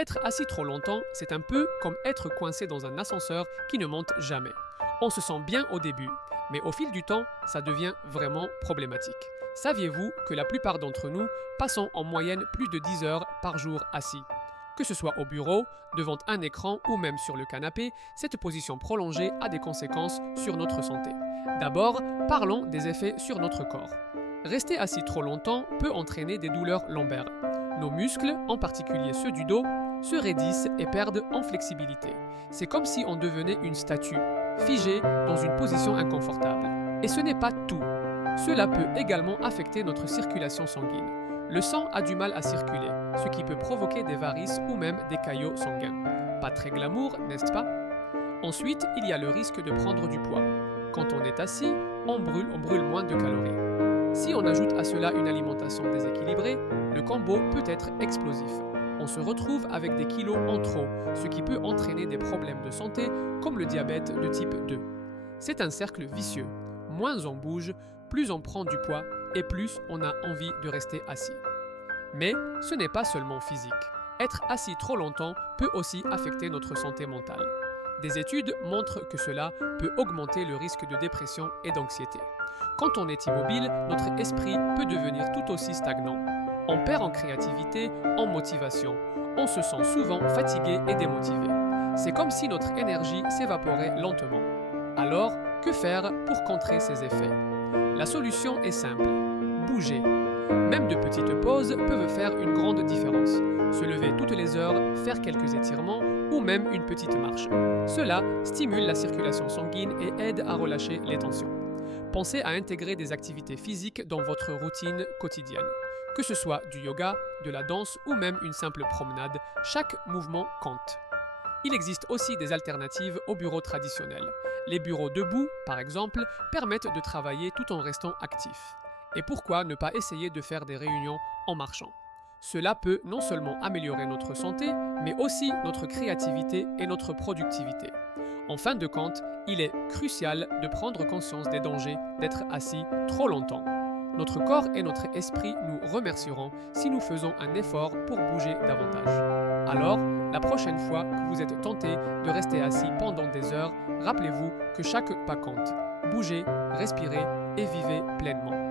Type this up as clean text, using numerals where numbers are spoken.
Être assis trop longtemps, c'est un peu comme être coincé dans un ascenseur qui ne monte jamais. On se sent bien au début, mais au fil du temps, ça devient vraiment problématique. Saviez-vous que la plupart d'entre nous passons en moyenne plus de 10 heures par jour assis? Que ce soit au bureau, devant un écran ou même sur le canapé, cette position prolongée a des conséquences sur notre santé. D'abord, parlons des effets sur notre corps. Rester assis trop longtemps peut entraîner des douleurs lombaires. Nos muscles, en particulier ceux du dos, se raidissent et perdent en flexibilité. C'est comme si on devenait une statue, figée dans une position inconfortable. Et ce n'est pas tout. Cela peut également affecter notre circulation sanguine. Le sang a du mal à circuler, ce qui peut provoquer des varices ou même des caillots sanguins. Pas très glamour, n'est-ce pas? Ensuite, il y a le risque de prendre du poids. Quand on est assis, on brûle moins de calories. Si on ajoute à cela une alimentation déséquilibrée, le combo peut être explosif. On se retrouve avec des kilos en trop, ce qui peut entraîner des problèmes de santé comme le diabète de type 2. C'est un cercle vicieux. Moins on bouge, plus on prend du poids et plus on a envie de rester assis. Mais ce n'est pas seulement physique. Être assis trop longtemps peut aussi affecter notre santé mentale. Des études montrent que cela peut augmenter le risque de dépression et d'anxiété. Quand on est immobile, notre esprit peut devenir tout aussi stagnant. On perd en créativité, en motivation. On se sent souvent fatigué et démotivé. C'est comme si notre énergie s'évaporait lentement. Alors, que faire pour contrer ces effets? La solution est simple. Bouger. Même de petites pauses peuvent faire une grande différence. Se lever toutes les heures, faire quelques étirements ou même une petite marche. Cela stimule la circulation sanguine et aide à relâcher les tensions. Pensez à intégrer des activités physiques dans votre routine quotidienne. Que ce soit du yoga, de la danse ou même une simple promenade, chaque mouvement compte. Il existe aussi des alternatives aux bureaux traditionnels. Les bureaux debout, par exemple, permettent de travailler tout en restant actif. Et pourquoi ne pas essayer de faire des réunions en marchant? Cela peut non seulement améliorer notre santé, mais aussi notre créativité et notre productivité. En fin de compte, il est crucial de prendre conscience des dangers d'être assis trop longtemps. Notre corps et notre esprit nous remercieront si nous faisons un effort pour bouger davantage. Alors, la prochaine fois que vous êtes tenté de rester assis pendant des heures, rappelez-vous que chaque pas compte. Bougez, respirez et vivez pleinement.